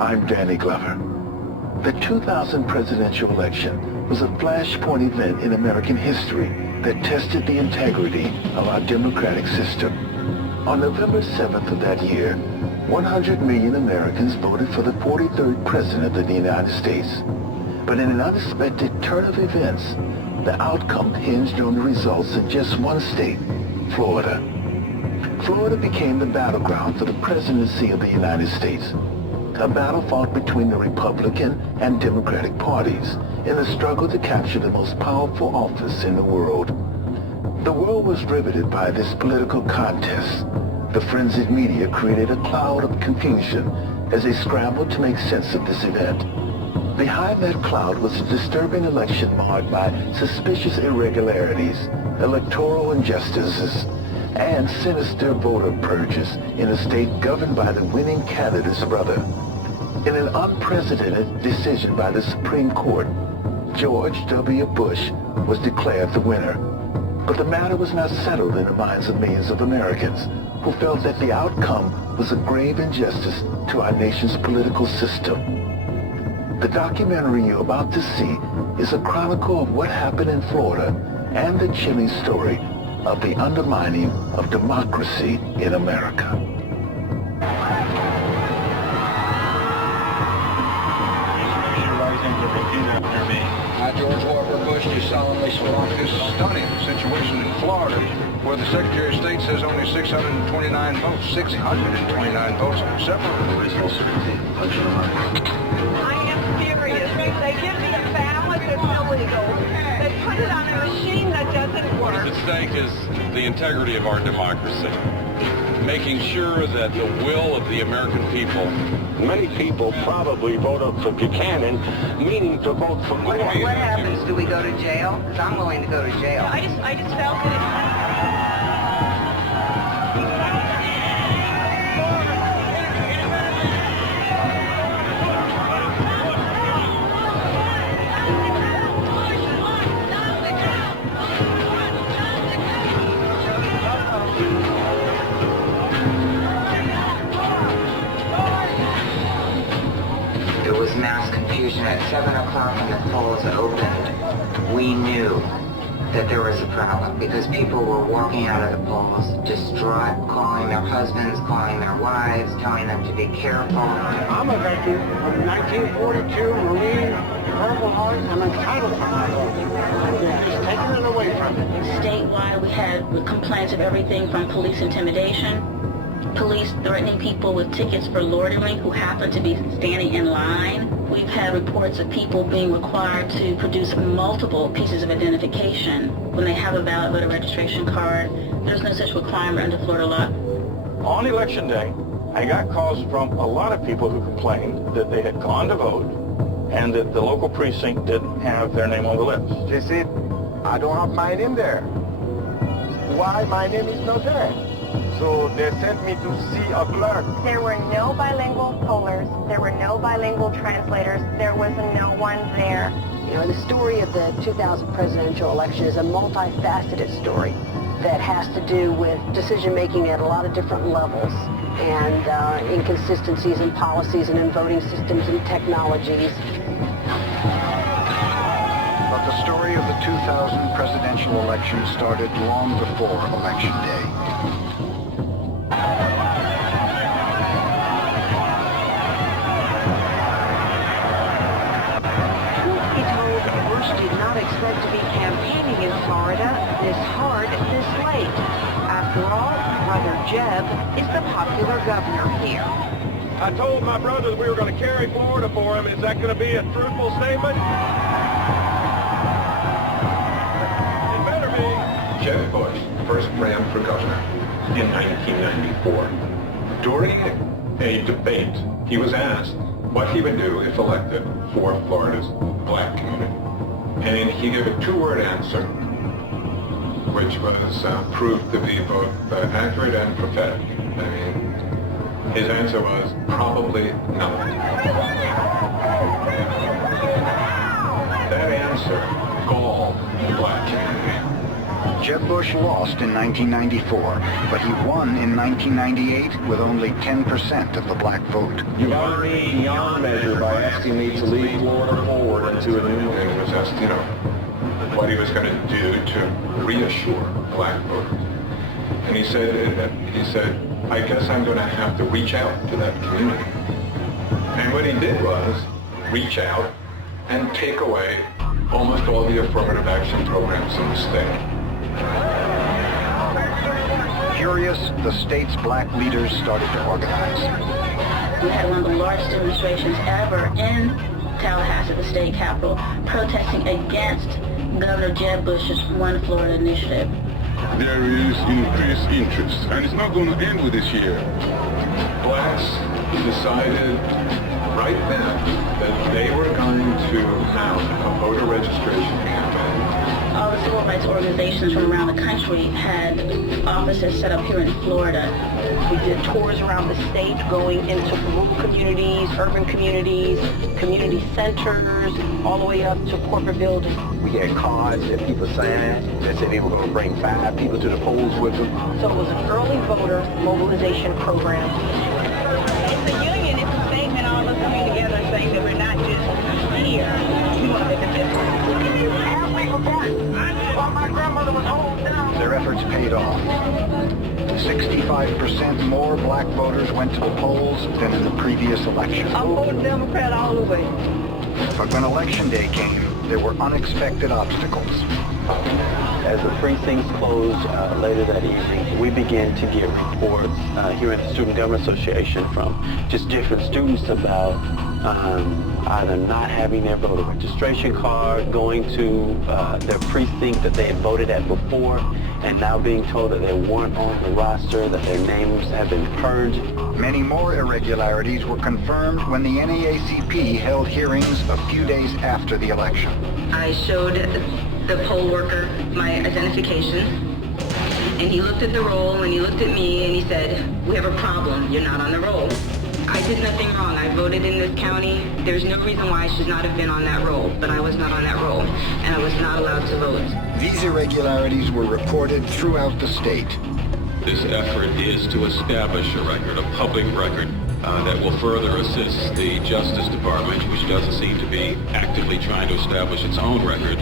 I'm Danny Glover. The 2000 presidential election was a flashpoint event in American history that tested the integrity of our democratic system. On November 7th of that year, 100 million Americans voted for the 43rd President of the United States. But in an unexpected turn of events, the outcome hinged on the results in just one state, Florida. Florida became the battleground for the presidency of the United States, a battle fought between the Republican and Democratic parties in the struggle to capture the most powerful office in the world. The world was riveted by this political contest. The frenzied media created a cloud of confusion as they scrambled to make sense of this event. Behind that cloud was a disturbing election marred by suspicious irregularities, electoral injustices, and sinister voter purges in a state governed by the winning candidate's brother. In an unprecedented decision by the Supreme Court, George W. Bush was declared the winner. But the matter was not settled in the minds of millions of Americans who felt that the outcome was a grave injustice to our nation's political system. The documentary you're about to see is a chronicle of what happened in Florida and the chilling story of the undermining of democracy in America. I, George Walker Bush, do solemnly swear on this stunning situation in Florida, where the Secretary of State says only 629 votes, 629 votes, several results. I am furious. They give me a ballot that's illegal. They put it on a machine that doesn't work. What is at stake is the integrity of our democracy, making sure that the will of the American people. Many people probably voted for Buchanan, meaning to vote for Gore. What happens? Do we go to jail? Because I'm willing to go to jail. I just felt that mass confusion at 7 o'clock when the polls opened. We knew that there was a problem because people were walking out of the polls distraught, calling their husbands, calling their wives, telling them to be careful. I'm a veteran of 1942 Marine Purple Heart. I'm entitled to my vote. They're just taking it away from me. Statewide, we had complaints of everything from police intimidation, police threatening people with tickets for loitering who happen to be standing in line. We've had reports of people being required to produce multiple pieces of identification when they have a valid voter registration card. There's no such requirement under Florida law. On election day, I got calls from a lot of people who complained that they had gone to vote and that the local precinct didn't have their name on the list. They said, I don't have my name there. Why my name is not there? So they sent me to see a clerk. There were no bilingual pollers. There were no bilingual translators. There was no one there. You know, the story of the 2000 presidential election is a multifaceted story that has to do with decision-making at a lot of different levels and inconsistencies in policies and in voting systems and technologies. But the story of the 2000 presidential election started long before Election Day. did not expect to be campaigning in Florida this hard, this late. After all, Brother Jeb is the popular governor here. I told my brothers we were going to carry Florida for him. Is that going to be a truthful statement? It better be. Jeb Bush first ran for governor in 1994. During a debate, he was asked what he would do if elected for Florida's black community. And he gave a two-word answer, which was proved to be both accurate and prophetic. I mean, his answer was probably nothing. That answer galled the black community. Jeb Bush lost in 1994, but he won in 1998 with only 10% of the black vote. You've already beyond measure by asking me to lead Florida forward into a new one. It was asked, what he was going to do to reassure black voters. And he said, I guess I'm going to have to reach out to that community. And what he did was reach out and take away almost all the affirmative action programs in the state. Furious, the state's black leaders started to organize. We had one of the largest demonstrations ever in Tallahassee, the state capitol, protesting against Governor Jeb Bush's One Florida initiative. There is increased interest, and it's not going to end with this year. Blacks decided right then that they were going to mount a voter registration campaign. All the civil rights organizations from around the country had offices set up here in Florida. We did tours around the state, going into rural communities, urban communities, community centers, all the way up to corporate buildings. We had cards that people signed that said they were going to bring 5 people to the polls with them. So it was an early voter mobilization program. It's a union, it's a statement, all of us coming together and saying that we're not just here. We want to make a difference. Their efforts paid off. 65% more black voters went to the polls than in the previous election. I'm voting Democrat all the way. But when election day came, there were unexpected obstacles. As the precincts closed later that evening, we began to get reports here at the Student Government Association from just different students about either not having their voter registration card, going to their precinct that they had voted at before, and now being told that they weren't on the roster, that their names have been purged. Many more irregularities were confirmed when the NAACP held hearings a few days after the election. I showed the poll worker my identification, and he looked at the roll, and he looked at me, and he said, "We have a problem, you're not on the roll." I did nothing wrong. I voted in this county. There's no reason why I should not have been on that roll, but I was not on that roll, and I was not allowed to vote. These irregularities were reported throughout the state. This effort is to establish a record, a public record, that will further assist the Justice Department, which doesn't seem to be actively trying to establish its own record,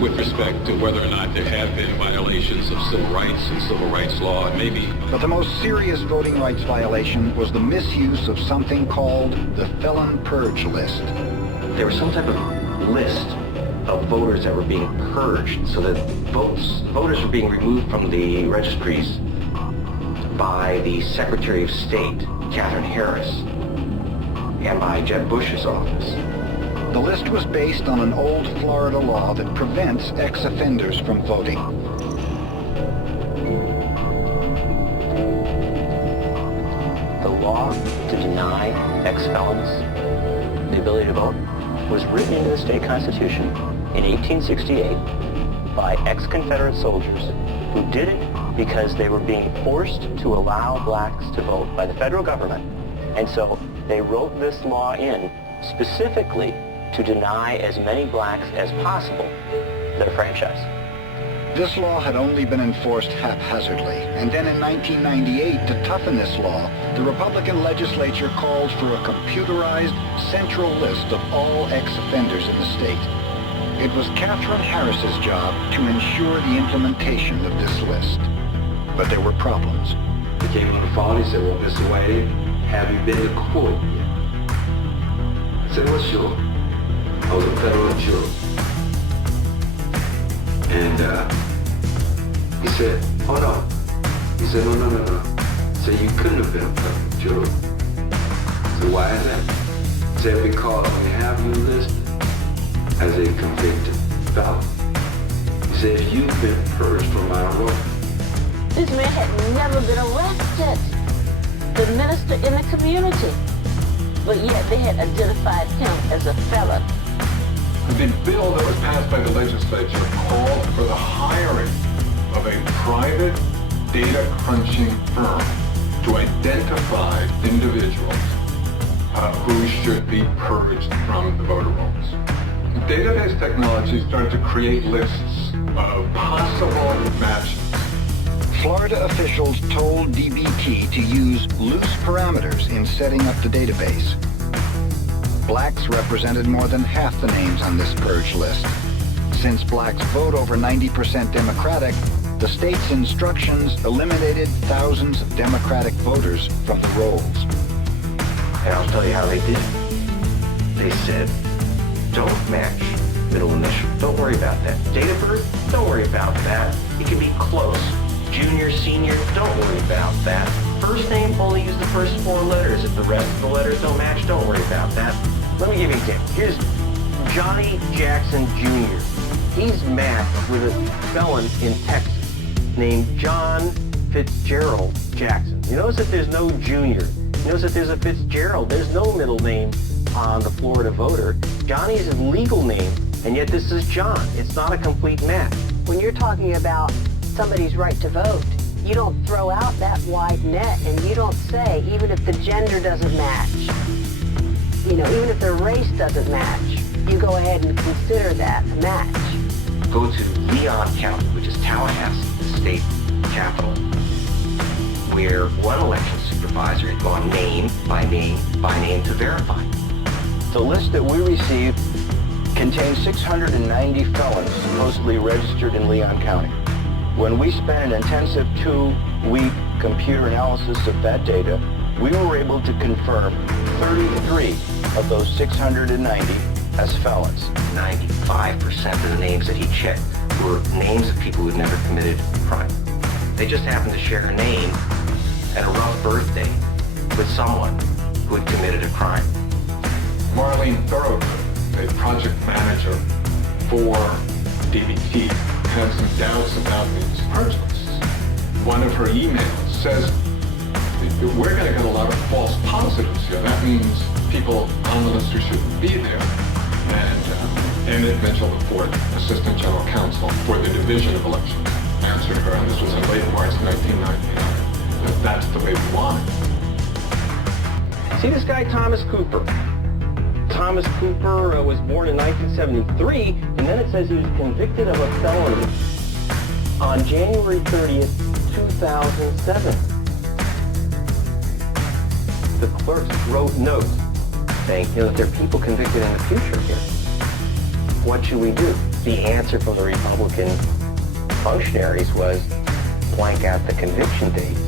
with respect to whether or not there have been violations of civil rights and civil rights law, maybe. But the most serious voting rights violation was the misuse of something called the felon purge list. There was some type of list of voters that were being purged so that voters were being removed from the registries by the Secretary of State, Katherine Harris, and by Jeb Bush's office. The list was based on an old Florida law that prevents ex-offenders from voting. The law to deny ex-felons the ability to vote was written into the state constitution in 1868 by ex-Confederate soldiers who did it because they were being forced to allow blacks to vote by the federal government. And so they wrote this law in specifically to deny as many blacks as possible their franchise. This law had only been enforced haphazardly, and then in 1998, to toughen this law, the Republican legislature called for a computerized central list of all ex-offenders in the state. It was Katherine Harris's job to ensure the implementation of this list. But there were problems. He came on the phone, he said, "Well, Mr. Wade, have you been to court yet?" I said, "Well, sure. I was a federal juror." And he said, "Oh no." He said, No. So you couldn't have been a federal juror. So why is that? He said, "Because we have you listed as a convicted felon." He said, "You've been purged from our roll." This man had never been arrested. The minister in the community. But yet they had identified him as a felon. The bill that was passed by the legislature called for the hiring of a private data crunching firm to identify individuals who should be purged from the voter rolls. Database technology started to create lists of possible matches. Florida officials told DBT to use loose parameters in setting up the database. Blacks represented more than half the names on this purge list. Since blacks vote over 90% Democratic, the state's instructions eliminated thousands of Democratic voters from the rolls. And I'll tell you how they did it. They said, don't match middle initial. Don't worry about that. Date of birth? Don't worry about that. It can be close. Junior, senior? Don't worry about that. First name, only use the first 4 letters. If the rest of the letters don't match, don't worry about that. Let me give you an example. Here's Johnny Jackson Jr. He's matched with a felon in Texas named John Fitzgerald Jackson. You notice that there's no junior. You notice that there's a Fitzgerald. There's no middle name on the Florida voter. Johnny is his legal name, and yet this is John. It's not a complete match. When you're talking about somebody's right to vote, you don't throw out that wide net, and you don't say, even if the gender doesn't match, even if their race doesn't match, you go ahead and consider that a match. Go to Leon County, which is Tallahassee, the state capital, where one election supervisor had gone name by name by name to verify. The list that we received contains 690 felons supposedly registered in Leon County. When we spent an intensive 2-week computer analysis of that data, we were able to confirm 33 of those 690 as felons. 95% of the names that he checked were names of people who had never committed a crime. They just happened to share a name and a rough birthday with someone who had committed a crime. Marlene Thorogood, a project manager for DBT, had some doubts about these purge lists. One of her emails says, we're going to get a lot of false positives here. That means people on the list who shouldn't be there. And Emmett Mitchell, the 4th Assistant General Counsel for the Division of Elections, answered her, and this was in late March 1999, that that's the way we want it. See this guy, Thomas Cooper? Thomas Cooper was born in 1973, and then it says he was convicted of a felony on January 30th, 2007. The clerks wrote notes saying, that there are people convicted in the future here. What should we do? The answer from the Republican functionaries was blank out the conviction dates,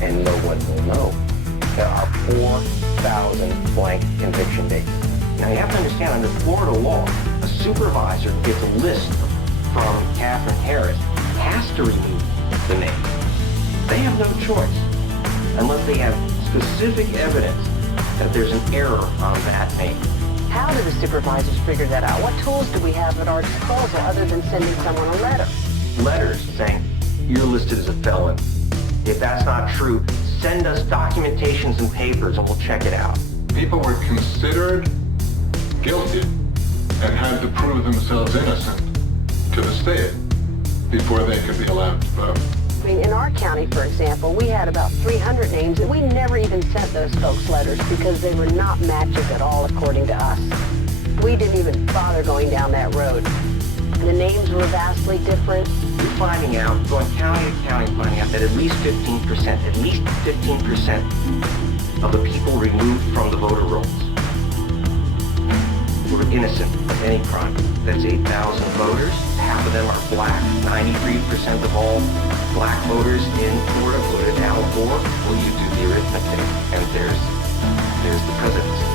and no one will know. There are 4,000 blank conviction dates. Now you have to understand, under Florida law, a supervisor who gets a list from Catherine Harris has to remove the name. They have no choice unless they have specific evidence that there's an error on that name. How do the supervisors figure that out? What tools do we have at our disposal other than sending someone a letter? Letters saying, you're listed as a felon. If that's not true, send us documentations and papers and we'll check it out. People were considered guilty and had to prove themselves innocent to the state before they could be allowed to vote. I mean, in our county, for example, we had about 300 names, and we never even sent those folks letters because they were not matches at all, according to us. We didn't even bother going down that road. And the names were vastly different. You're finding out, going county to county, finding out that at least 15% of the people removed from the voter rolls were innocent of any crime. That's 8,000 voters. Half of them are black. 93% of all black voters in Florida voted Al Gore. Well, you do the arithmetic, and there's the presidency.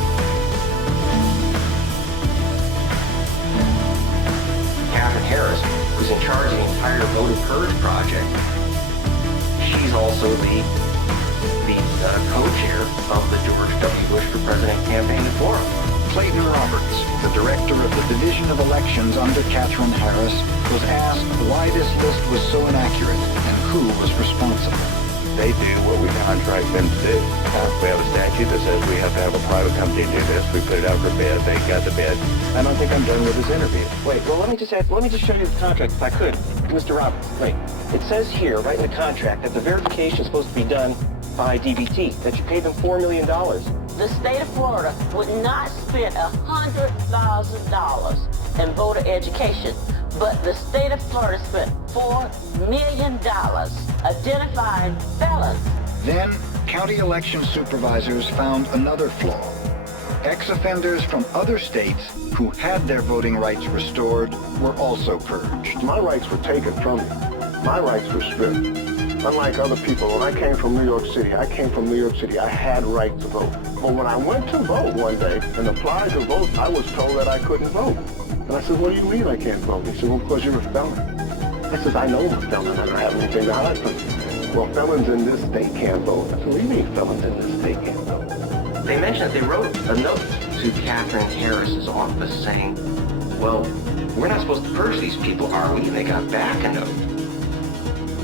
Catherine Harris, who's in charge of the entire voter purge project, she's also the co-chair of the George W. Bush for President campaign in Florida. Clayton Roberts, the director of the Division of Elections under Catherine Harris, was asked why this list was so inaccurate and who was responsible. They do what we contract them to do. We have a statute that says we have to have a private company do this. We put it out for bid. They got the bid. I don't think I'm done with this interview. Wait, well, let me just show you the contract, if I could. Mr. Roberts, wait. It says here, right in the contract, that the verification is supposed to be done by DBT, that you paid them $4 million. The state of Florida would not spend $100,000 and voter education. But the state of Florida spent $4 million identifying felons. Then, county election supervisors found another flaw. Ex-offenders from other states who had their voting rights restored were also purged. My rights were taken from me. My rights were stripped. Unlike other people, when I came from New York City, I had right to vote. But when I went to vote one day and applied to vote, I was told that I couldn't vote. And I said, what do you mean I can't vote? He said, well, because you're a felon. I said, I know I'm a felon. I don't have anything to hide from you. Well, felons in this state can't vote. I said, what do you mean felons in this state can't vote? They mentioned that they wrote a note to Catherine Harris's office saying, well, we're not supposed to purge these people, are we? And they got back a note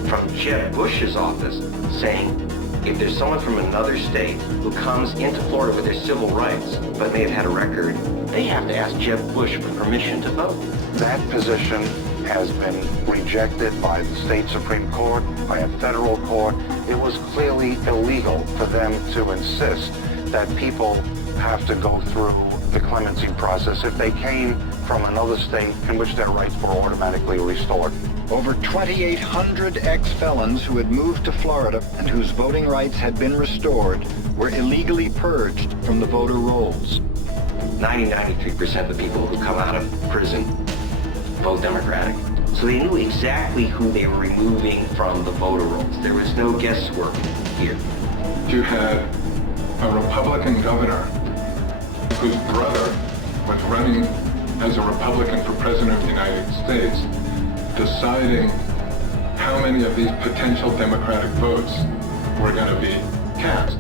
from Jeb Bush's office saying, if there's someone from another state who comes into Florida with their civil rights, but may have had a record, they have to ask Jeb Bush for permission to vote. That position has been rejected by the state Supreme Court, by a federal court. It was clearly illegal for them to insist that people have to go through the clemency process if they came from another state in which their rights were automatically restored. Over 2,800 ex-felons who had moved to Florida and whose voting rights had been restored were illegally purged from the voter rolls. 93% of the people who come out of prison vote Democratic. So they knew exactly who they were removing from the voter rolls. There was no guesswork here. You had a Republican governor whose brother was running as a Republican for President of the United States, deciding how many of these potential Democratic votes were going to be cast.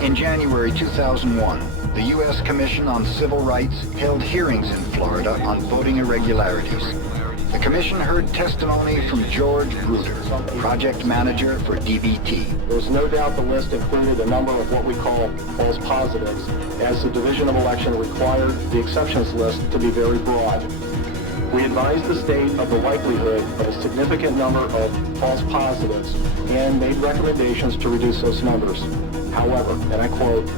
In January 2001, the U.S. Commission on Civil Rights held hearings in Florida on voting irregularities. The commission heard testimony from George Bruder, project manager for DBT. There's no doubt the list included a number of what we call false positives, as the Division of Election required the exceptions list to be very broad. We advised the state of the likelihood of a significant number of false positives and made recommendations to reduce those numbers. However, and I quote,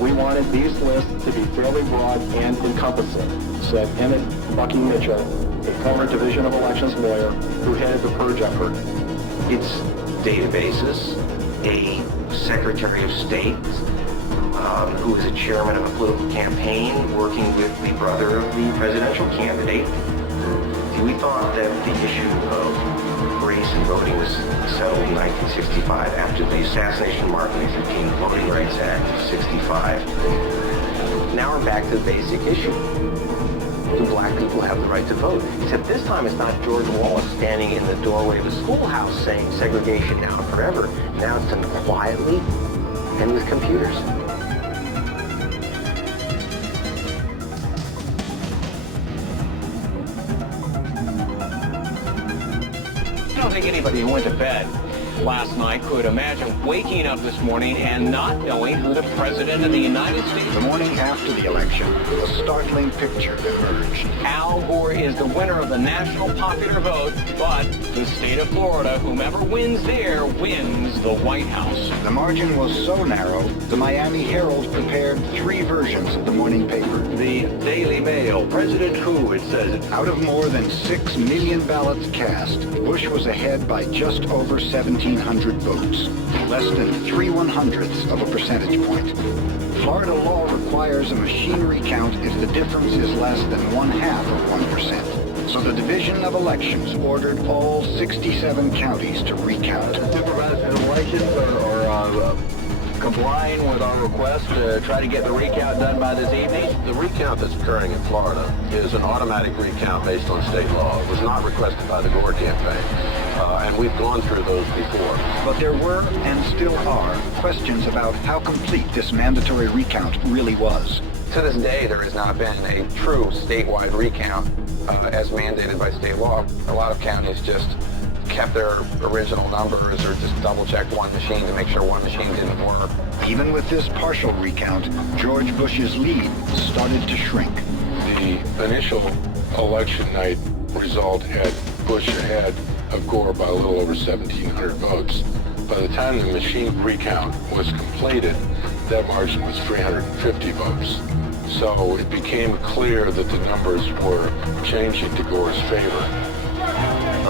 we wanted these lists to be fairly broad and encompassing, said Emmett Bucky Mitchell, a former Division of Elections lawyer who headed the purge effort. It's databases, a Secretary of State who is a chairman of a political campaign working with the brother of the presidential candidate. We thought that the issue of race and voting was settled in 1965 after the assassination of Martin Luther King Voting Rights Act of 65. Now we're back to the basic issue. Do black people have the right to vote? Except this time it's not George Wallace standing in the doorway of the schoolhouse saying segregation now and forever. Now it's done quietly and with computers. I don't think anybody who went to bed last night could imagine waking up this morning and not knowing who the President of the United States. The morning after the election, a startling picture emerged. Al Gore is the winner of the national popular vote, but the state of Florida, whomever wins there, wins the White House. The margin was so narrow, the Miami Herald prepared 3 versions of the morning paper. The Daily Mail, President who, it says. Out of more than 6 million ballots cast, Bush was ahead by just over 1,700 votes, less than 3/100ths of a percentage point. Florida law requires a machine recount if the difference is less than 1/2 of 1%. So the Division of Elections ordered all 67 counties to recount. Supervisors of elections are complying with our request to try to get the recount done by this evening. The recount that's occurring in Florida is an automatic recount based on state law. It was not requested by the Gore campaign, and we've gone through those before. But there were, and still are, questions about how complete this mandatory recount really was. To this day, there has not been a true statewide recount as mandated by state law. A lot of counties just kept their original numbers or just double-checked one machine to make sure one machine didn't work. Even with this partial recount, George Bush's lead started to shrink. The initial election night result had Bush ahead of Gore by a little over 1,700 votes. By the time the machine recount was completed, that margin was 350 votes. So it became clear that the numbers were changing to Gore's favor.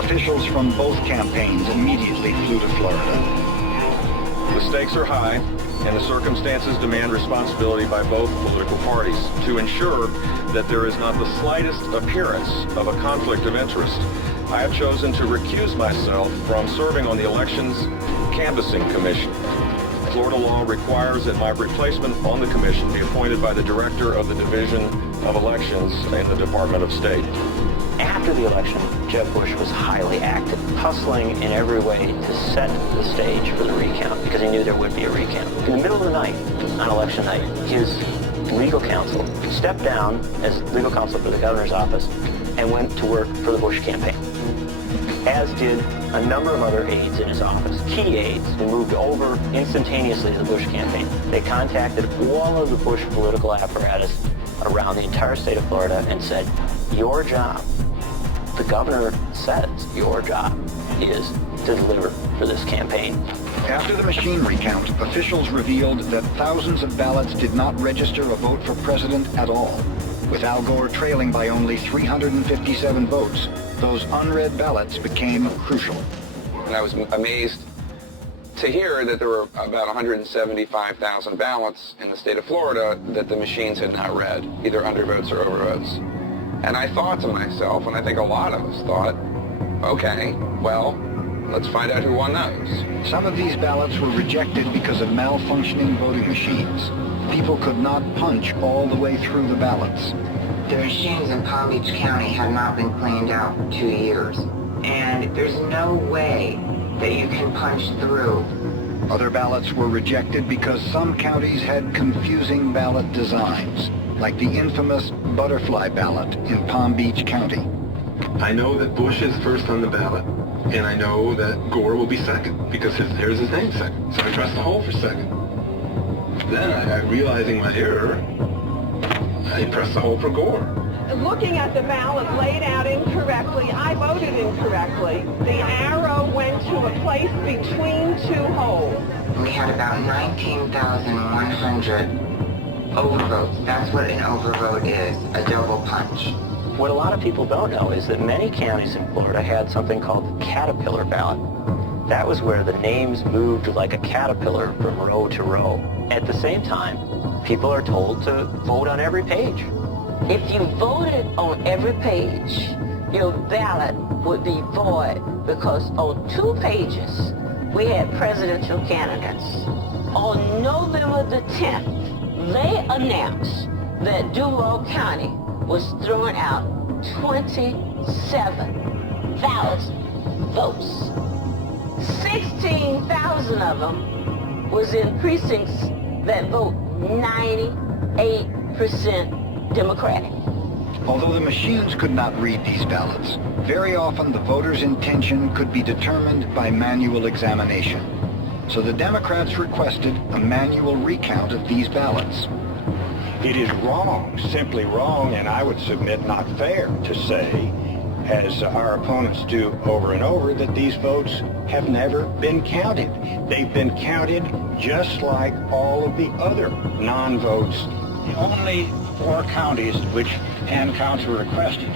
Officials from both campaigns immediately flew to Florida. The stakes are high, and the circumstances demand responsibility by both political parties to ensure that there is not the slightest appearance of a conflict of interest. I have chosen to recuse myself from serving on the Elections Canvassing Commission. Florida law requires that my replacement on the commission be appointed by the director of the Division of Elections in the Department of State. After the election, Jeb Bush was highly active, hustling in every way to set the stage for the recount because he knew there would be a recount. In the middle of the night, on election night, his legal counsel stepped down as legal counsel for the governor's office and went to work for the Bush campaign, as did a number of other aides in his office, key aides who moved over instantaneously to the Bush campaign. They contacted all of the Bush political apparatus around the entire state of Florida and said, your job, the governor says your job is to deliver for this campaign. After the machine recount, officials revealed that thousands of ballots did not register a vote for president at all, with Al Gore trailing by only 357 votes. Those unread ballots became crucial. And I was amazed to hear that there were about 175,000 ballots in the state of Florida that the machines had not read, either undervotes or overvotes. And I thought to myself, and I think a lot of us thought, okay, well, let's find out who won those. Some of these ballots were rejected because of malfunctioning voting machines. People could not punch all the way through the ballots. The machines in Palm Beach County had not been cleaned out for 2 years. And there's no way that you can punch through. Other ballots were rejected because some counties had confusing ballot designs, like the infamous butterfly ballot in Palm Beach County. I know that Bush is first on the ballot, and I know that Gore will be second, because there's his name second. So I pressed the hole for second. Then, realizing my error, I pressed the hole for Gore. Looking at the ballot laid out incorrectly, I voted incorrectly. The arrow went to a place between two holes. We had about 19,100 overvotes. That's what an overvote is, a double punch. What a lot of people don't know is that many counties in Florida had something called the caterpillar ballot. That was where the names moved like a caterpillar from row to row. At the same time, people are told to vote on every page. If you voted on every page, your ballot would be void because on 2 pages, we had presidential candidates. On November the 10th, they announced that Duval County was throwing out 27,000 votes. 16,000 of them was in precincts that vote 98% Democratic. Although the machines could not read these ballots, very often the voter's intention could be determined by manual examination. So the Democrats requested a manual recount of these ballots. It is wrong, simply wrong, and I would submit not fair to say, as our opponents do over and over, that these votes have never been counted. They've been counted just like all of the other non-votes. The only 4 counties which hand counts were requested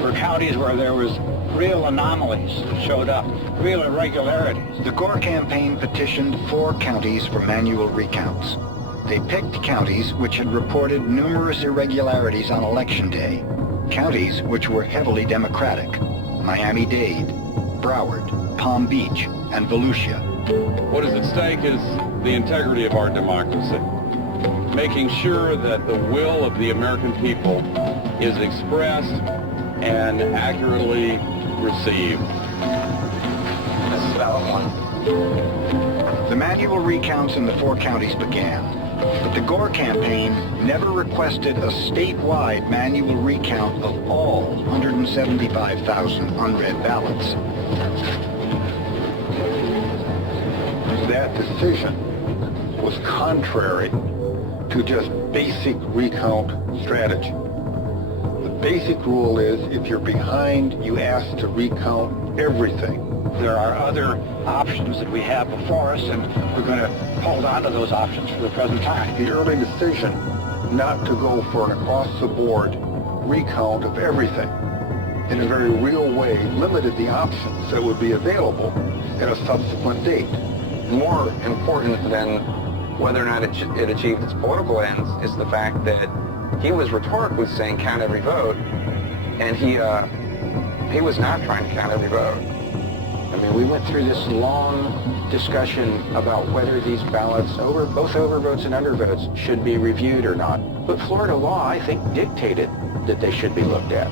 were counties where there was real anomalies that showed up, real irregularities. The Gore campaign petitioned 4 counties for manual recounts. They picked counties which had reported numerous irregularities on Election Day, counties which were heavily Democratic: Miami-Dade, Broward, Palm Beach, and Volusia. What is at stake is the integrity of our democracy, making sure that the will of the American people is expressed and accurately received. This is ballot 1. The manual recounts in the 4 counties began, but the Gore campaign never requested a statewide manual recount of all 175,000 unread ballots. That decision was contrary to just basic recount strategy. The basic rule is if you're behind, you ask to recount everything. There are other options that we have before us, and we're going to hold on to those options for the present time. The early decision not to go for an across-the-board recount of everything. In a very real way, limited the options that would be available at a subsequent date. More important than whether or not it achieved its political ends is the fact that he was rhetorically saying count every vote, and he was not trying to count every vote. I mean, we went through this long discussion about whether these ballots, both overvotes and undervotes, should be reviewed or not. But Florida law, I think, dictated that they should be looked at.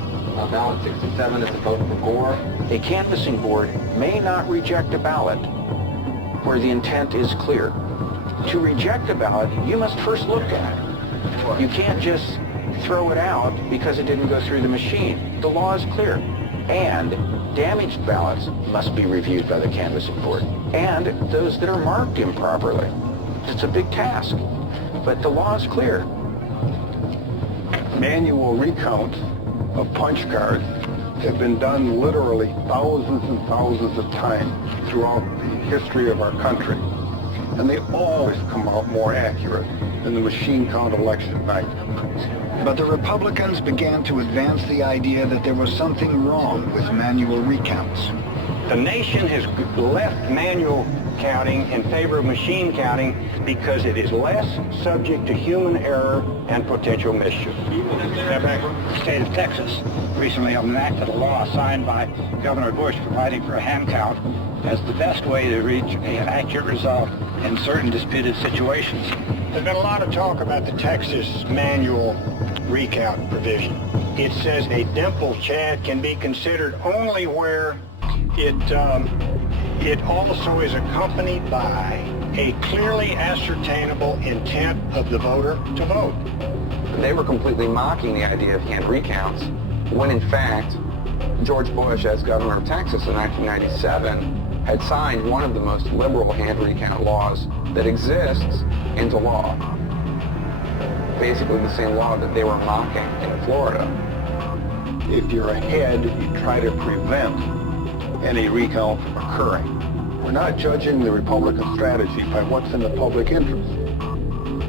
Ballot 67 is a vote for Gore. A canvassing board may not reject a ballot where the intent is clear. To reject a ballot, you must first look at it. You can't just throw it out because it didn't go through the machine. The law is clear. And damaged ballots must be reviewed by the canvassing board. And those that are marked improperly. It's a big task, but the law is clear. Manual recounts of punch cards have been done literally thousands and thousands of times throughout the history of our country. And they always come out more accurate than the machine count election night. But the Republicans began to advance the idea that there was something wrong with manual recounts. The nation has left manual counting in favor of machine counting because it is less subject to human error and potential mischief. The state of Texas recently enacted a law signed by Governor Bush providing for a hand count as the best way to reach an accurate result in certain disputed situations. There's been a lot of talk about the Texas manual recount provision. It says a dimple Chad can be considered only where it also is accompanied by a clearly ascertainable intent of the voter to vote. They were completely mocking the idea of hand recounts when in fact George Bush, as governor of Texas in 1997, had signed one of the most liberal hand recount laws that exists into law. Basically the same law that they were mocking in Florida. If you're ahead, you try to prevent any recount from occurring. We're not judging the Republican strategy by what's in the public interest.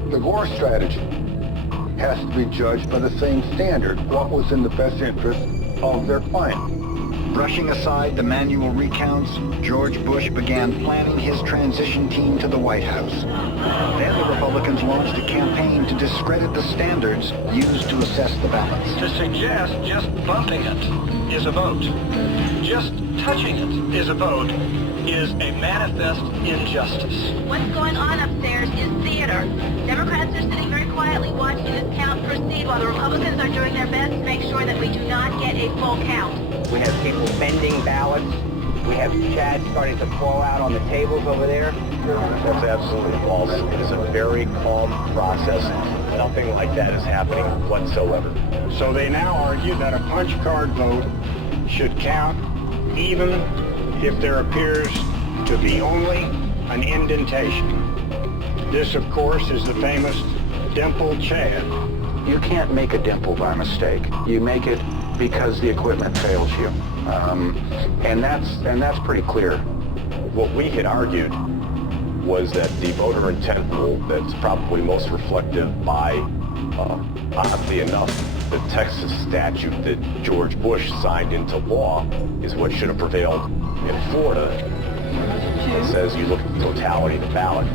The Gore strategy has to be judged by the same standard, what was in the best interest of their client. Brushing aside the manual recounts, George Bush began planning his transition team to the White House. Then the Republicans launched a campaign to discredit the standards used to assess the ballots. To suggest just bumping it is a vote, just touching it is a vote, is a manifest injustice. What's going on upstairs is theater. Democrats are sitting very quietly watching this count proceed while the Republicans are doing their best to make sure that we do not get a full count. We have people bending ballots. We have Chad starting to fall out on the tables over there. That's absolutely false. It is a very calm process. Nothing like that is happening whatsoever. So they now argue that a punch card vote should count even if there appears to be only an indentation. This, of course, is the famous dimple Chad. You can't make a dimple by mistake. You make it because the equipment fails you. And that's pretty clear. What we had argued was that the voter intent rule that's probably most reflective by, oddly enough, the Texas statute that George Bush signed into law is what should have prevailed in Florida. It says you look at the totality of the ballot.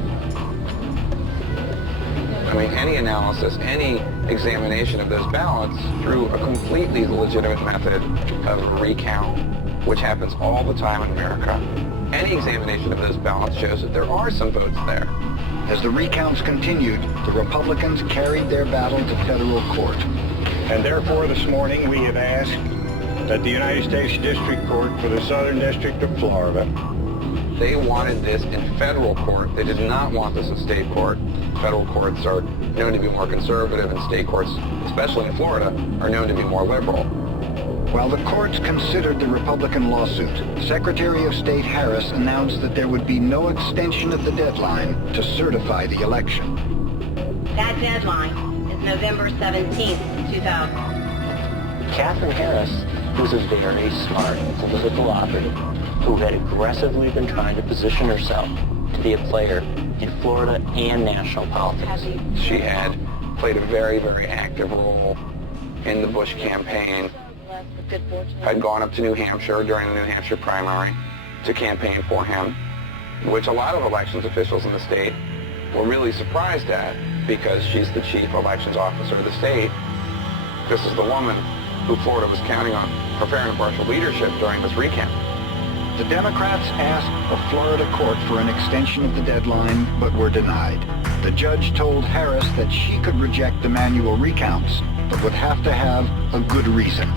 I mean, any analysis, any examination of those ballots through a completely legitimate method of a recount, which happens all the time in America, any examination of those ballots shows that there are some votes there. As the recounts continued, the Republicans carried their battle to federal court. And therefore, this morning, we have asked that the United States District Court for the Southern District of Florida. They wanted this in federal court. They did not want this in state court. Federal courts are known to be more conservative, and state courts, especially in Florida, are known to be more liberal. While the courts considered the Republican lawsuit, Secretary of State Harris announced that there would be no extension of the deadline to certify the election. That deadline is November 17th, 2000. Katherine Harris was a very smart political operative who had aggressively been trying to position herself to be a player in Florida and national politics. She had played a very, very active role in the Bush campaign. I'd gone up to New Hampshire during the New Hampshire primary to campaign for him, which a lot of elections officials in the state were really surprised at, because she's the chief elections officer of the state. This is the woman who Florida was counting on for fair and impartial leadership during this recount. The Democrats asked a Florida court for an extension of the deadline, but were denied. The judge told Harris that she could reject the manual recounts, but would have to have a good reason.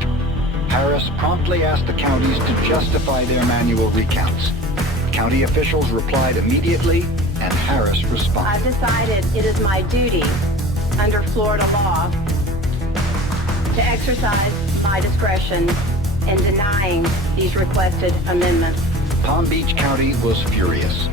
Harris promptly asked the counties to justify their manual recounts. County officials replied immediately, and Harris responded. I've decided it is my duty, under Florida law, to exercise my discretion in denying these requested amendments. Palm Beach County was furious.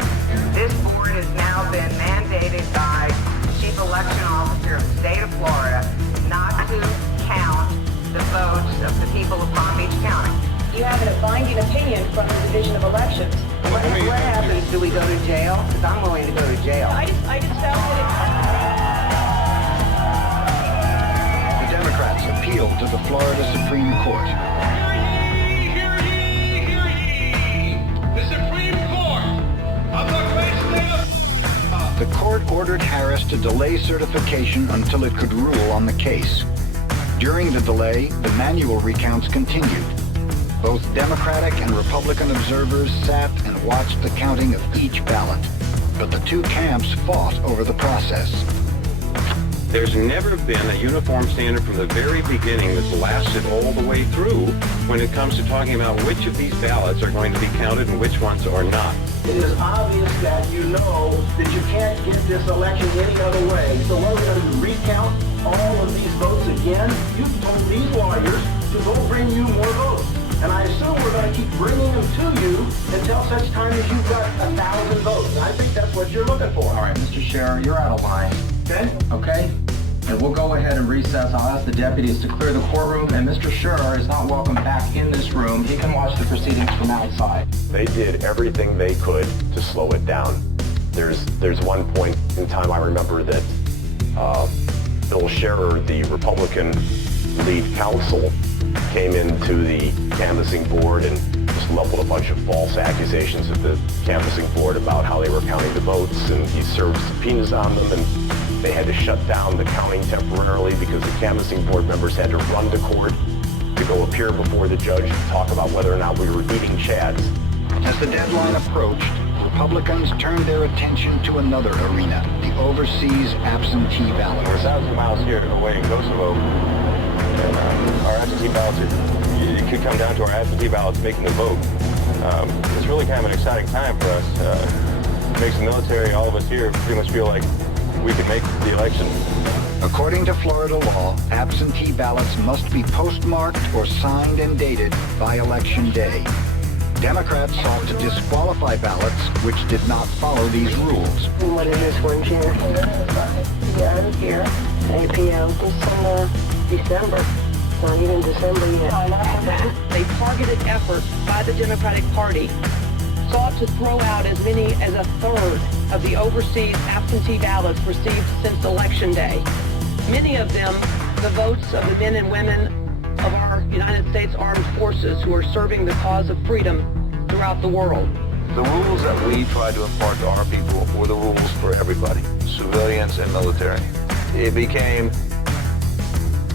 This board has now been mandated by the Chief Election Officer of the state of Florida not to count the votes of the people of Palm Beach County. You have a binding opinion from the Division of Elections. What happens? Do we go to jail? Because I'm willing to go to jail. I just felt that The Democrats appealed to the Florida Supreme Court. The court ordered Harris to delay certification until it could rule on the case. During the delay, the manual recounts continued. Both Democratic and Republican observers sat and watched the counting of each ballot, but the two camps fought over the process. There's never been a uniform standard from the very beginning that's lasted all the way through when it comes to talking about which of these ballots are going to be counted and which ones are not. It is obvious that you know that you can't get this election any other way. So what are we going to do, recount all of these votes again? You've told these lawyers to go bring you more votes. And I assume we're going to keep bringing them to you until such time as you've got 1,000 votes. I think that's what you're looking for. All right, Mr. Scherer, you're out of line. Okay? Okay? And we'll go ahead and recess. I'll ask the deputies to clear the courtroom, and Mr. Scherer is not welcome back in this room. He can watch the proceedings from outside. They did everything they could to slow it down. There's one point in time I remember that Bill Scherer, the Republican lead counsel, came into the canvassing board and just leveled a bunch of false accusations at the canvassing board about how they were counting the votes, and he served subpoenas on them, and they had to shut down the counting temporarily because the canvassing board members had to run to court to go appear before the judge to talk about whether or not we were eating chads. As the deadline approached, Republicans turned their attention to another arena, the overseas absentee ballot. We're 1,000 miles here away in Kosovo, and our absentee ballots, it could come down to our absentee ballots making the vote. It's really kind of an exciting time for us. It makes the military, all of us here, pretty much feel like we can make the election. According to Florida law, absentee ballots must be postmarked or signed and dated by Election Day. Democrats sought to disqualify ballots which did not follow these rules. What is this one, Chair? Yeah, here. APL, December. Not even December yet. a targeted effort by the Democratic Party sought to throw out as many as a third of the overseas absentee ballots received since Election Day. Many of them, the votes of the men and women of our United States Armed Forces who are serving the cause of freedom throughout the world. The rules that we try to impart to our people were the rules for everybody, civilians and military. It became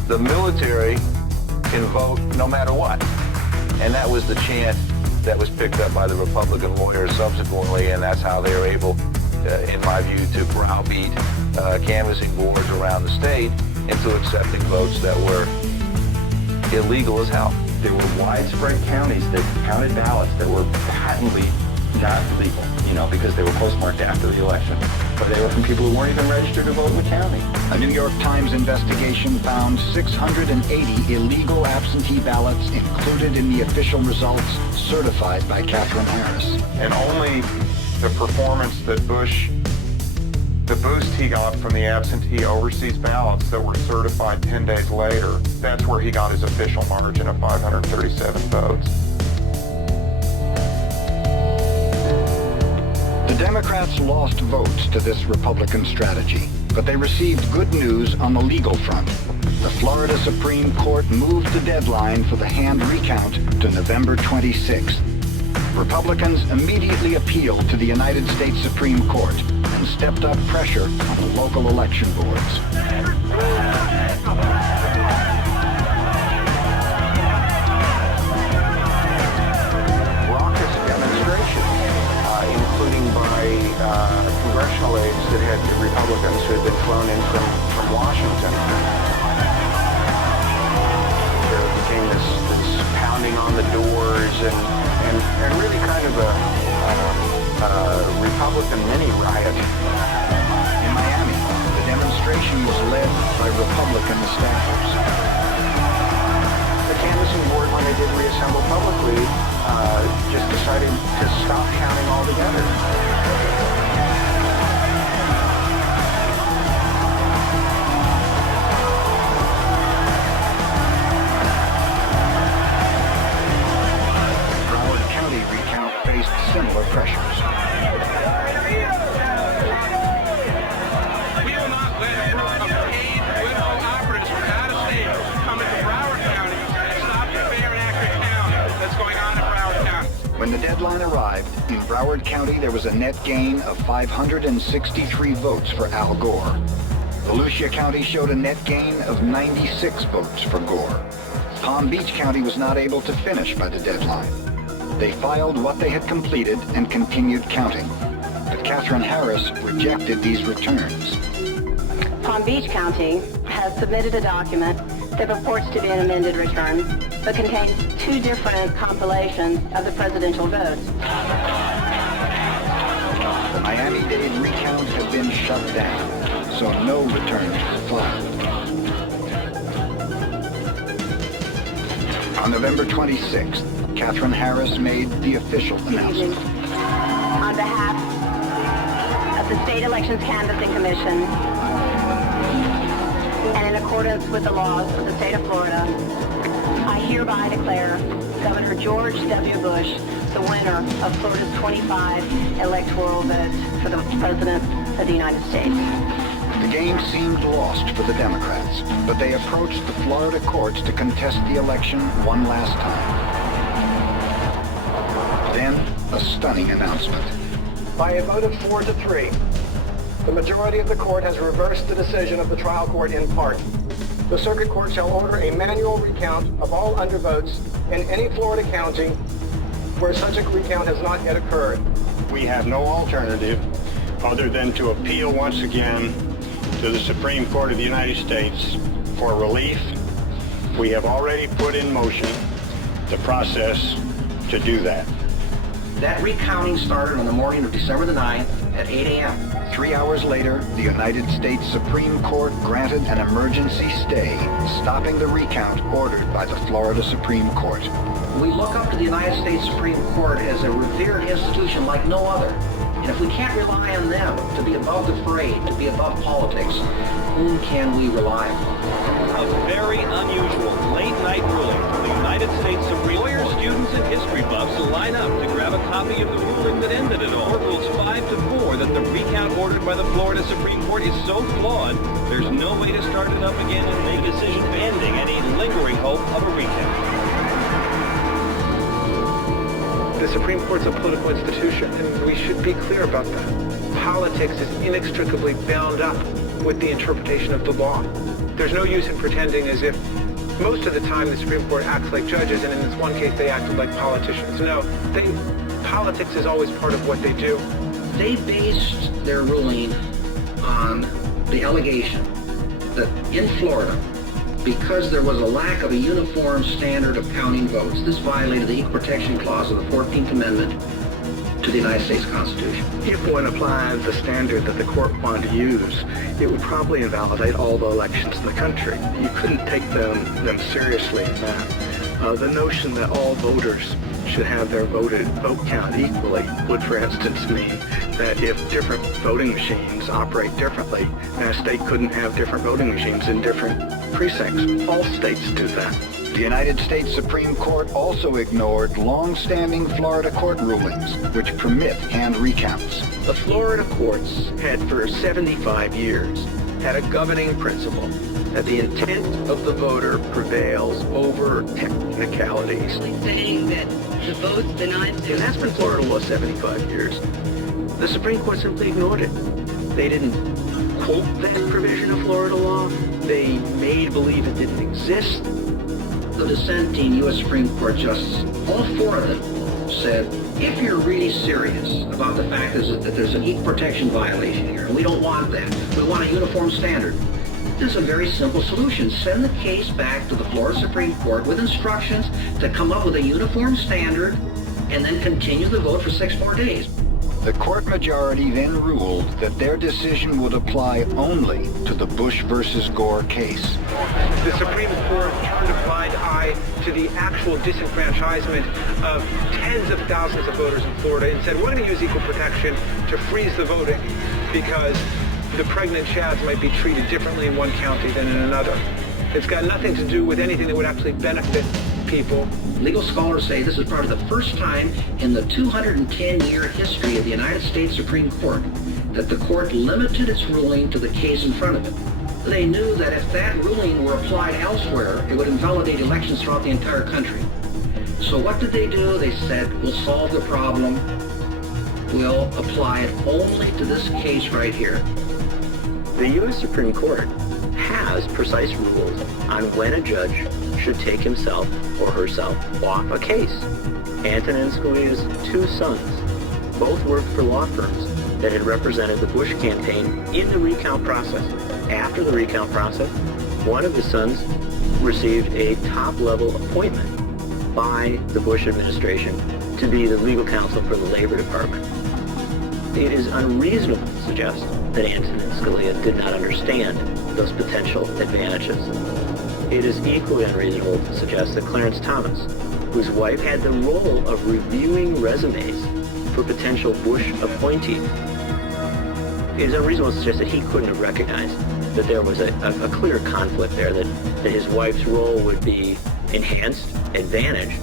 the military can vote no matter what. And that was the chant that was picked up by the Republican lawyers subsequently, and that's how they were able, in my view, to browbeat canvassing boards around the state into accepting votes that were illegal as hell. There were widespread counties that counted ballots that were patently not legal, because they were postmarked after the election. But they were from people who weren't even registered to vote in the county. A New York Times investigation found 680 illegal absentee ballots included in the official results certified by Katherine Harris. And only the performance that the boost he got from the absentee overseas ballots that were certified 10 days later, that's where he got his official margin of 537 votes. The Democrats lost votes to this Republican strategy, but they received good news on the legal front. The Florida Supreme Court moved the deadline for the hand recount to November 26th. Republicans immediately appealed to the United States Supreme Court and stepped up pressure on the local election boards. Raucous demonstration, including by congressional aides that had Republicans who had been flown in from Washington. There became this pounding on the doors and really kind of a Republican mini riot. In Miami, the demonstration was led by Republican staffers. The canvassing board, when they did reassemble publicly, just decided to stop counting altogether. Broward County recount faced similar pressures. We will not let a group of paid widow operatives from out of state come into Broward County and stop the fair and accurate count that's going on in Broward County. When the deadline arrived, in Broward County there was a net gain of 563 votes for Al Gore. Volusia County showed a net gain of 96 votes for Gore. Palm Beach County was not able to finish by the deadline. They filed what they had completed and continued counting. But Catherine Harris rejected these returns. Palm Beach County has submitted a document that purports to be an amended return, but contains two different compilations of the presidential votes. The Miami-Dade recount had been shut down, so no returns were filed. On November 26th, Catherine Harris made the official announcement. On behalf of the State Elections Canvassing Commission, and in accordance with the laws of the state of Florida, I hereby declare Governor George W. Bush the winner of Florida's 25 electoral votes for the President of the United States. The game seemed lost for the Democrats, but they approached the Florida courts to contest the election one last time. Then, a stunning announcement. By a vote of 4-3, the majority of the court has reversed the decision of the trial court in part. The circuit court shall order a manual recount of all undervotes in any Florida county where such a recount has not yet occurred. We have no alternative other than to appeal once again to the Supreme Court of the United States for relief. We have already put in motion the process to do that. That recounting started on the morning of December the 9th at 8 a.m. 3 hours later, the United States Supreme Court granted an emergency stay, stopping the recount ordered by the Florida Supreme Court. We look up to the United States Supreme Court as a revered institution like no other. And if we can't rely on them to be above the fray, to be above politics, whom can we rely on? A very unusual late-night ruling from the United States Supreme Court. Lawyers, students, and history buffs line up to grab a copy of the ruling that ended it all. Court rules 5-4 that the recount ordered by the Florida Supreme Court is so flawed, there's no way to start it up again and make a decision ending any lingering hope of a recount. The Supreme Court's a political institution, and we should be clear about that. Politics is inextricably bound up with the interpretation of the law. There's no use in pretending as if most of the time the Supreme Court acts like judges, and in this one case they acted like politicians. No, politics is always part of what they do. They based their ruling on the allegation that in Florida, because there was a lack of a uniform standard of counting votes, this violated the Equal Protection Clause of the 14th Amendment to the United States Constitution. If one applied the standard that the court wanted to use, it would probably invalidate all the elections in the country. You couldn't take them seriously in that. The notion that all voters should have their vote count equally would, for instance, mean that if different voting machines operate differently, then a state couldn't have different voting machines in different precincts. All states do that. The United States Supreme Court also ignored long-standing Florida court rulings, which permit hand recounts. The Florida courts had for 75 years had a governing principle that the intent of the voter prevails over technicalities. Saying that the votes denied to... And that's been Florida law 75 years. The Supreme Court simply ignored it. They didn't quote that provision of Florida law. They made believe it didn't exist. The dissenting U.S. Supreme Court justices, all four of them, said, if you're really serious about the fact that there's an equal protection violation here, and we don't want that, we want a uniform standard, there's a very simple solution. Send the case back to the Florida Supreme Court with instructions to come up with a uniform standard and then continue the vote for 6 more days. The court majority then ruled that their decision would apply only to the Bush versus Gore case. The Supreme Court turned a blind eye to the actual disenfranchisement of tens of thousands of voters in Florida and said, we're going to use equal protection to freeze the voting because the pregnant chads might be treated differently in one county than in another. It's got nothing to do with anything that would actually benefit people. Legal scholars say this is probably the first time in the 210-year history of the United States Supreme Court that the court limited its ruling to the case in front of it. They knew that if that ruling were applied elsewhere, it would invalidate elections throughout the entire country. So what did they do? They said, we'll solve the problem. We'll apply it only to this case right here. The U.S. Supreme Court has precise rules on when a judge should take himself or herself off a case. Antonin Scalia's 2 sons both worked for law firms that had represented the Bush campaign in the recount process. After the recount process, one of the sons received a top-level appointment by the Bush administration to be the legal counsel for the Labor Department. It is unreasonable to suggest that Antonin Scalia did not understand those potential advantages. It is equally unreasonable to suggest that Clarence Thomas, whose wife had the role of reviewing resumes for potential Bush appointees, it is unreasonable to suggest that he couldn't have recognized that there was a clear conflict there, that his wife's role would be enhanced, advantaged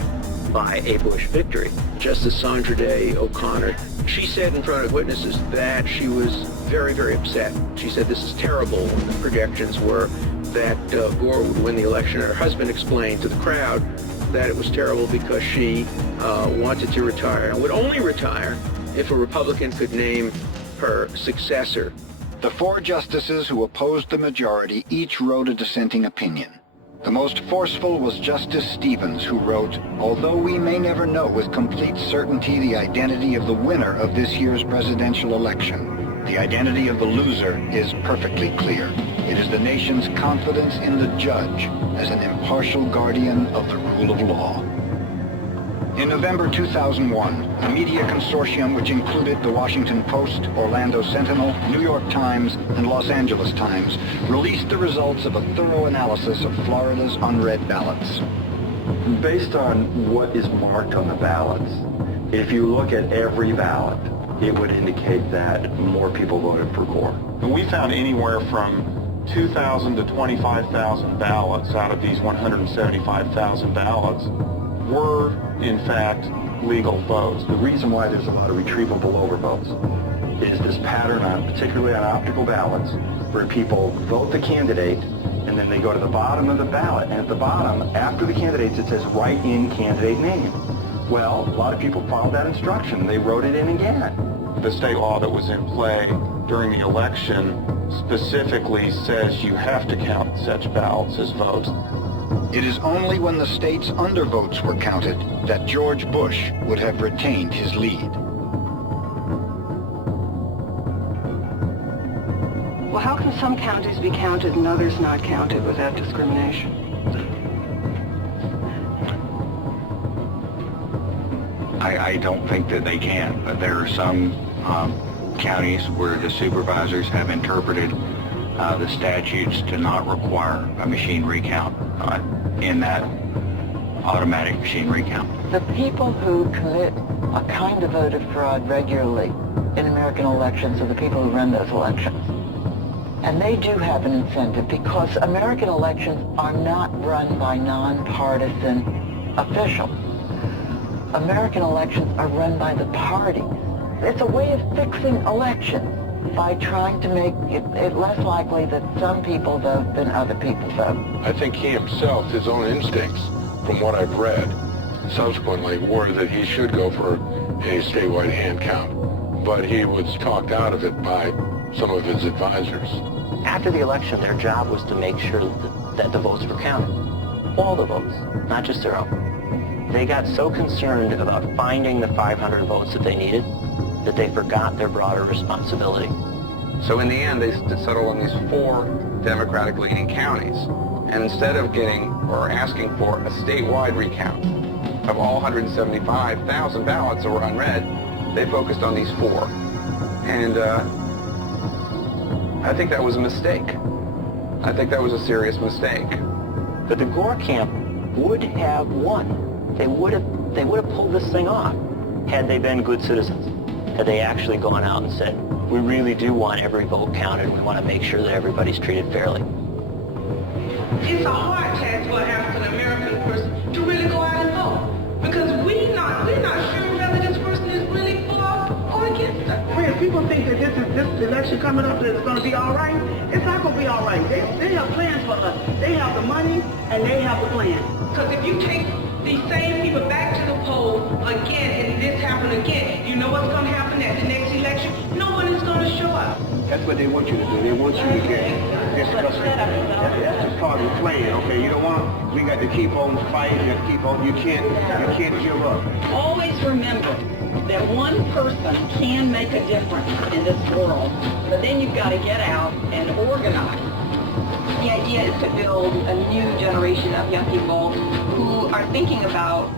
by a Bush victory. Justice Sandra Day O'Connor, she said in front of witnesses that she was very, very upset. She said this is terrible when the projections were that Gore would win the election. Her husband explained to the crowd that it was terrible because she wanted to retire and would only retire if a Republican could name her successor. The 4 justices who opposed the majority each wrote a dissenting opinion. The most forceful was Justice Stevens, who wrote, although we may never know with complete certainty the identity of the winner of this year's presidential election, the identity of the loser is perfectly clear. It is the nation's confidence in the judge as an impartial guardian of the rule of law. In November 2001, a media consortium which included the Washington Post, Orlando Sentinel, New York Times, and Los Angeles Times released the results of a thorough analysis of Florida's unread ballots. Based on what is marked on the ballots, if you look at every ballot, it would indicate that more people voted for Gore. We found anywhere from 2,000 to 25,000 ballots out of these 175,000 ballots were, in fact, legal votes. The reason why there's a lot of retrievable overvotes is this pattern, particularly on optical ballots, where people vote the candidate and then they go to the bottom of the ballot, and at the bottom, after the candidates, it says write in candidate name. Well, a lot of people followed that instruction. They wrote it in again. The state law that was in play during the election specifically says you have to count such ballots as votes. It is only when the state's undervotes were counted that George Bush would have retained his lead. Well, how can some counties be counted and others not counted without discrimination? I don't think that they can, but there are some counties where the supervisors have interpreted the statutes to not require a machine recount in that automatic machine recount. The people who commit a kind of voter fraud regularly in American elections are the people who run those elections. And they do have an incentive because American elections are not run by nonpartisan officials. American elections are run by the parties. It's a way of fixing elections by trying to make it less likely that some people vote than other people vote. I think he himself, his own instincts, from what I've read, subsequently were that he should go for a statewide hand count. But he was talked out of it by some of his advisors. After the election, their job was to make sure that the votes were counted. All the votes, not just their own. They got so concerned about finding the 500 votes that they needed that they forgot their broader responsibility. So in the end, they settled on these 4 Democratic-leaning counties. And instead of getting or asking for a statewide recount of all 175,000 ballots that were unread, they focused on these 4. And I think that was a mistake. I think that was a serious mistake. But the Gore camp would have won. They would have pulled this thing off had they been good citizens. Had they actually gone out and said, we really do want every vote counted. We want to make sure that everybody's treated fairly. It's a hard task for an African-American person to really go out and vote because we're not sure whether this person is really for or against us. When people think that this election coming up that it's going to be all right, it's not going to be all right. They have plans for us. They have the money and they have the plan. Because if you take these same people back to the poll again and this happen again, you know what's going to happen at the next election? No one is going to show up. That's what they want you to do. They want you to get disgusted. That's just part of the plan, okay? You don't want, we got to keep on fighting, you keep on, you can't give up. Always remember that one person can make a difference in this world, but then you've got to get out and organize. The idea is to build a new generation of young people who are thinking about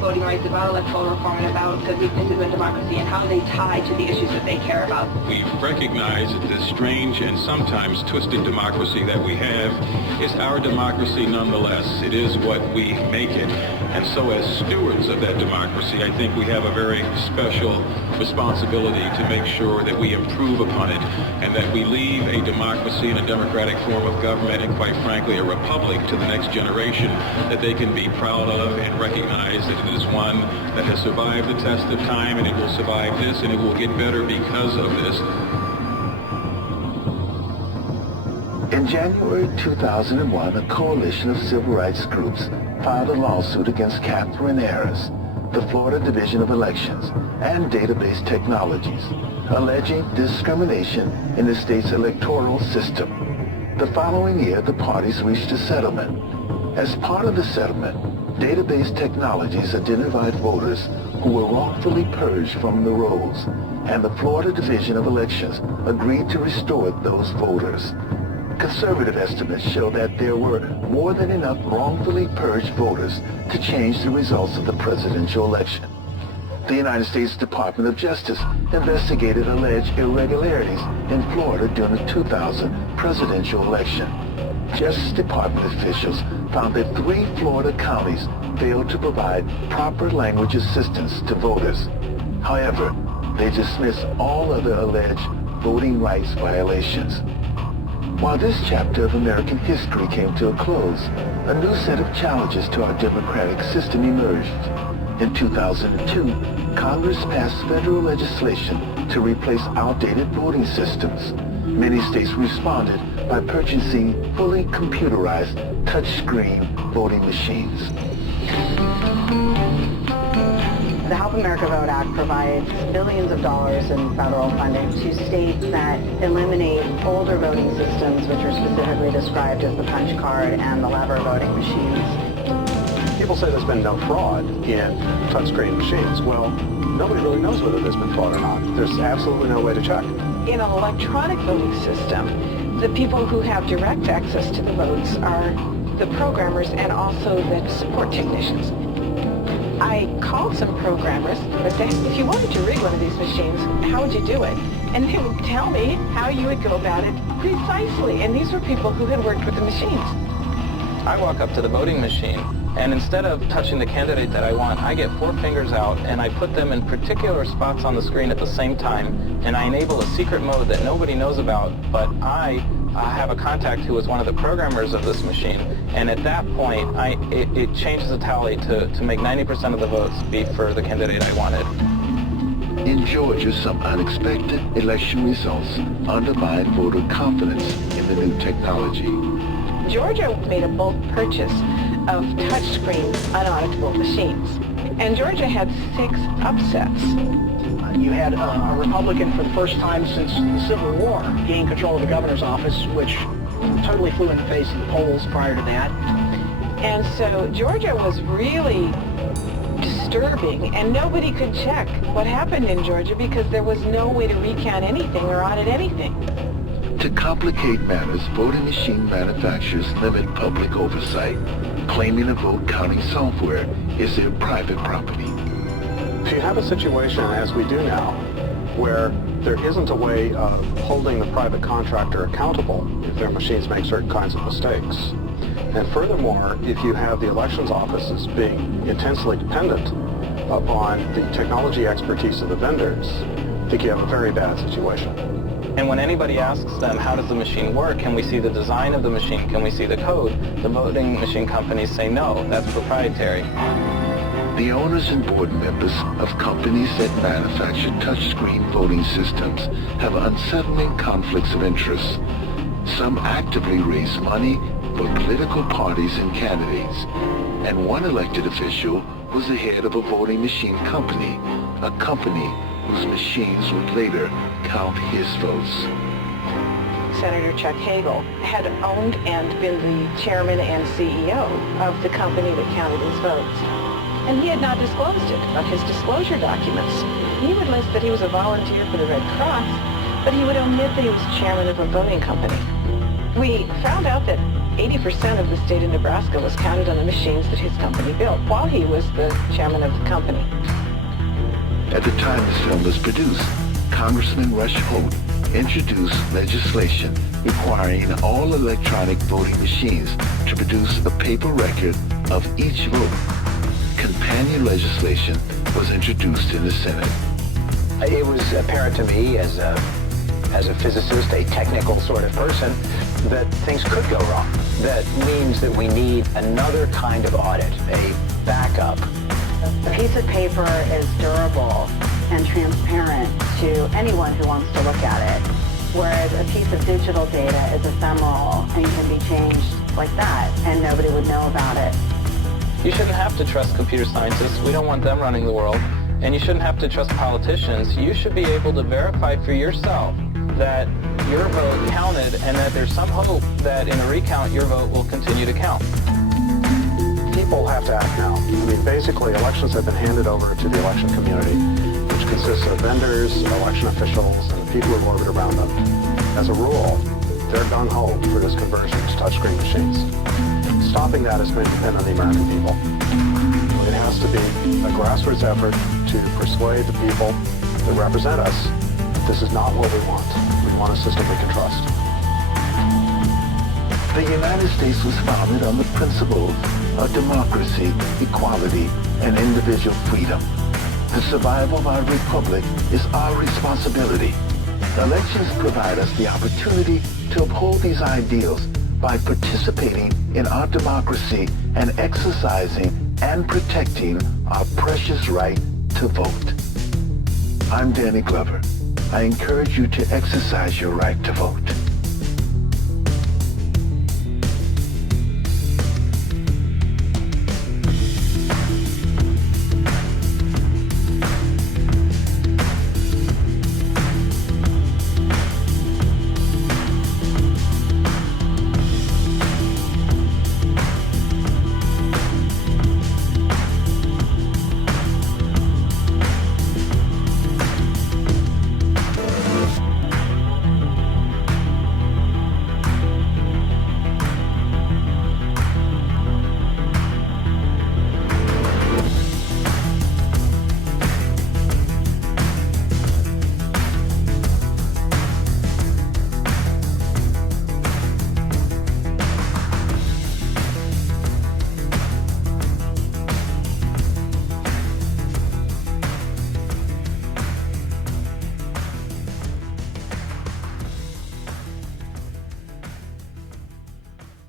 voting rights, about electoral reform, and about the weaknesses of democracy and how they tie to the issues that they care about. We recognize that this strange and sometimes twisted democracy that we have is our democracy nonetheless. It is what we make it. And so as stewards of that democracy, I think we have a very special responsibility to make sure that we improve upon it and that we leave a democracy and a democratic form of government and, quite frankly, a republic to the next generation that they can be proud of and recognize that it is one that has survived the test of time, and it will survive this, and it will get better because of this. In January 2001, a coalition of civil rights groups filed a lawsuit against Catherine Harris, the Florida Division of Elections and Database Technologies, alleging discrimination in the state's electoral system. The following year, the parties reached a settlement. As part of the settlement, Database Technologies identified voters who were wrongfully purged from the rolls, and the Florida Division of Elections agreed to restore those voters. Conservative estimates show that there were more than enough wrongfully purged voters to change the results of the presidential election. The United States Department of Justice investigated alleged irregularities in Florida during the 2000 presidential election. Justice Department officials found that 3 Florida counties failed to provide proper language assistance to voters. However, they dismissed all other alleged voting rights violations. While this chapter of American history came to a close, a new set of challenges to our democratic system emerged. In 2002, Congress passed federal legislation to replace outdated voting systems. Many states responded by purchasing fully computerized touchscreen voting machines. The Help America Vote Act provides billions of dollars in federal funding to states that eliminate older voting systems, which are specifically described as the punch card and the lever voting machines. People say there's been no fraud in touchscreen machines. Well, nobody really knows whether there's been fraud or not. There's absolutely no way to check. In an electronic voting system, the people who have direct access to the votes are the programmers and also the support technicians. I called some programmers, but if you wanted to rig one of these machines, how would you do it? And they would tell me how you would go about it precisely. And these were people who had worked with the machines. I walk up to the voting machine, and instead of touching the candidate that I want, I get 4 fingers out and I put them in particular spots on the screen at the same time, and I enable a secret mode that nobody knows about, but I have a contact who is one of the programmers of this machine, and at that point, it changes the tally to make 90% of the votes be for the candidate I wanted. In Georgia, some unexpected election results undermined voter confidence in the new technology. Georgia made a bulk purchase of touchscreen unauditable machines, and Georgia had 6 upsets. You had a Republican for the first time since the Civil War gain control of the governor's office, which totally flew in the face of the polls prior to that. And so Georgia was really disturbing, and nobody could check what happened in Georgia because there was no way to recount anything or audit anything. To complicate matters, voting machine manufacturers limit public oversight, claiming the vote counting software is their private property. If you have a situation, as we do now, where there isn't a way of holding the private contractor accountable if their machines make certain kinds of mistakes, and furthermore, if you have the elections offices being intensely dependent upon the technology expertise of the vendors, I think you have a very bad situation. And when anybody asks them, how does the machine work? Can we see the design of the machine? Can we see the code? The voting machine companies say no, that's proprietary. The owners and board members of companies that manufacture touchscreen voting systems have unsettling conflicts of interest. Some actively raise money for political parties and candidates, and one elected official was the head of a voting machine company, a company whose machines would later count his votes. Senator Chuck Hagel had owned and been the chairman and CEO of the company that counted his votes. And he had not disclosed it on his disclosure documents. He would list that he was a volunteer for the Red Cross, but he would omit that he was chairman of a voting company. We found out that 80% of the state of Nebraska was counted on the machines that his company built while he was the chairman of the company. At the time this film was produced, Congressman Rush Holt introduced legislation requiring all electronic voting machines to produce a paper record of each vote. Companion legislation was introduced in the Senate. It was apparent to me as a physicist, a technical sort of person, that things could go wrong. That means that we need another kind of audit, a backup. A piece of paper is durable and transparent to anyone who wants to look at it, whereas a piece of digital data is ephemeral and can be changed like that, and nobody would know about it. You shouldn't have to trust computer scientists. We don't want them running the world. And you shouldn't have to trust politicians. You should be able to verify for yourself that your vote counted and that there's some hope that in a recount your vote will continue to count. People have to act now. I mean, basically, elections have been handed over to the election community, which consists of vendors, election officials, and the people who orbit around them. As a rule, they're gung-ho for this conversion to touchscreen machines. Stopping that is going to depend on the American people. It has to be a grassroots effort to persuade the people that represent us that this is not what we want. We want a system we can trust. The United States was founded on the principles of democracy, equality, and individual freedom. The survival of our republic is our responsibility. Elections provide us the opportunity to uphold these ideals by participating in our democracy and exercising and protecting our precious right to vote. I'm Danny Glover. I encourage you to exercise your right to vote.